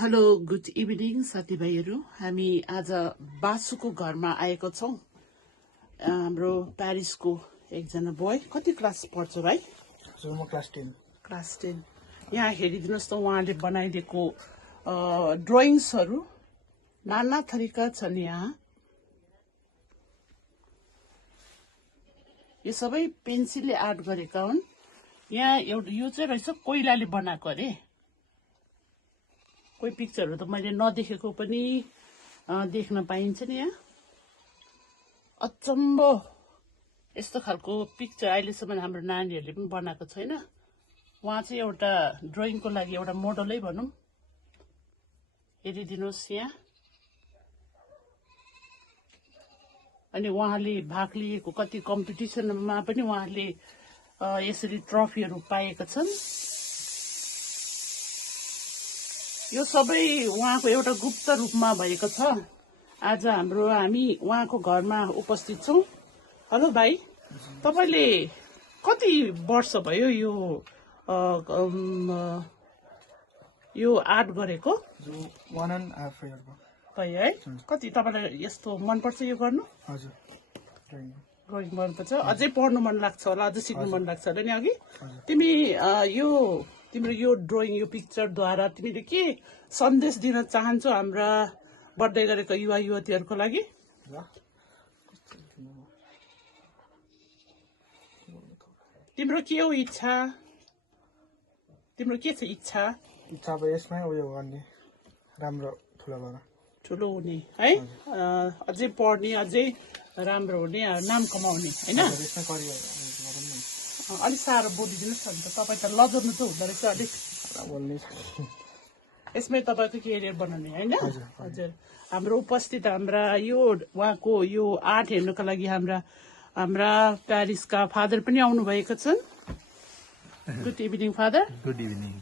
Hello good evening साथीभाइहरू। हामी आज बासुको घरमा आएको छौँ। हाम्रो प्यारिसको एकजना बोय, कति क्लास पढ्छ भाइ? म क्लास 10। क्लास 10। यहाँ हेरिदिनुहोस् त उहाँले बनाइदिएको ड्रइङ्सहरू नाना थरीका छन्। यहाँ यो सबै पेन्सिलले आर्ट गरेका हुन्। यहाँ एउटा यो चाहिँ रहेछ कोइलाले बनाएको अरे। कोही पिक्चरहरू त मैले नदेखेको पनि देख्न पाइन्छ नि। यहाँ अचम्म यस्तो खालको पिक्चर अहिलेसम्म हाम्रो नानीहरूले पनि बनाएको छैन। उहाँ चाहिँ एउटा ड्रइङको लागि एउटा मोडलै भनौँ। हेरिदिनुहोस् यहाँ। अनि उहाँले भाग लिएको कति कम्पिटिसनमा पनि उहाँले यसरी ट्रफीहरू पाएका छन्। यो सबै उहाँको एउटा गुप्त रूपमा भएको छ। आज हामी उहाँको घरमा उपस्थित छौँ। हेलो भाइ, तपाईँले कति वर्ष भयो यो आर्ट गरेको? 1.5 year भयो है। कति तपाईँलाई यस्तो मनपर्छ यो गर्नु? हजुर, ड्रइङ मनपर्छ। अझै पढ्नु मन लाग्छ होला, अझै सिक्नु मन लाग्छ होला नि। अघि तिमी तिम्रो यो ड्रइङ, यो पिक्चरद्वारा तिमीले के सन्देश दिन चाहन्छौ हाम्रा बढ्दै गरेका युवा युवतीहरूको लागि? तिम्रो के हो इच्छा? तिम्रो के छ इच्छा? इच्छा अब यसमै उयो गर्ने, राम्रो ठुलो हुने है। अझै पढ्ने, अझै राम्रो हुने, नाम कमाउने होइन। यसमै करियर गरौँ न। अलिक साह्रो बोलिदिनुहोस् न त। तपाईँ त लजाउनु त हुँदो रहेछ अलिक। बोल्ने यसमै तपाईँको केरियर बनाउने होइन। हजुर, हाम्रो उपस्थित हाम्रा उहाँको यो आर्ट हेर्नुको लागि हाम्रा प्यारिसका फादर पनि आउनुभएका छन्। Good evening father. Good evening.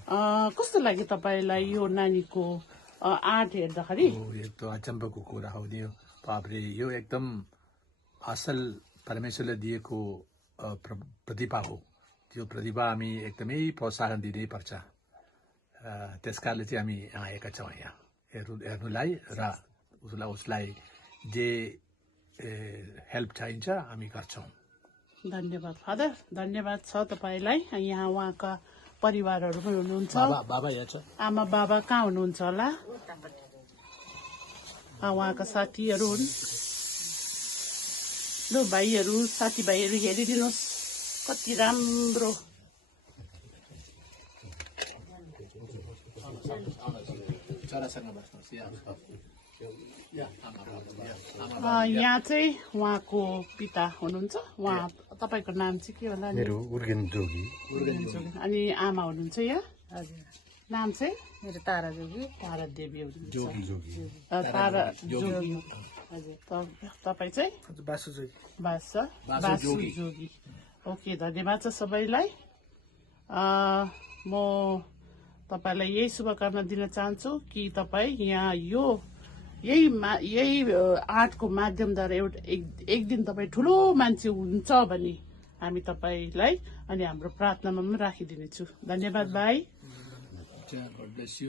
कस्तो लाग्यो तपाईँलाई यो नानीको आर्ट हेर्दाखेरि? यो त अचम्मको कुरा हो नि। बाबरे, यो एकदम असल परमेश्वरले दिएको प्रतिभा हो। त्यो प्रतिभा हामी एकदमै प्रोत्साहन दिनै पर्छ। त्यसकारणले चाहिँ हामी आएका छौँ यहाँ हेर्नुलाई, र उसलाई जे हेल्प चाहिन्छ हामी गर्छौँ। धन्यवाद फादर, धन्यवाद छ तपाईँलाई। यहाँ उहाँका परिवारहरू पनि हुनुहुन्छ। बाबा यहाँ छ। आमा बाबा कहाँ हुनुहुन्छ होला? उहाँका साथीहरू हुन्। लु भाइहरू, साथीभाइहरू हेरिदिनुहोस् कति राम्रो। यहाँ चाहिँ उहाँको पिता हुनुहुन्छ। उहाँ तपाईँको नाम चाहिँ के होला? मेरो उर्गेन जोगी। अनि आमा हुनुहुन्छ यहाँ? हजुर, नाम चाहिँ? मेरो तारा जोगी। तारा देवी हुनुहुन्छ। तारा जोगी। हजुर, तपाईँ चाहिँ? बासु जोगी। बासु जोगी। ओके, धन्यवाद छ सबैलाई। म तपाईँलाई यही शुभकामना दिन चाहन्छु कि तपाईँ यहाँ यही आर्टको माध्यमद्वारा एक दिन तपाईँ ठुलो मान्छे हुन्छ भने हामी तपाईँलाई अनि हाम्रो प्रार्थनामा पनि राखिदिनेछु। धन्यवाद भाइ।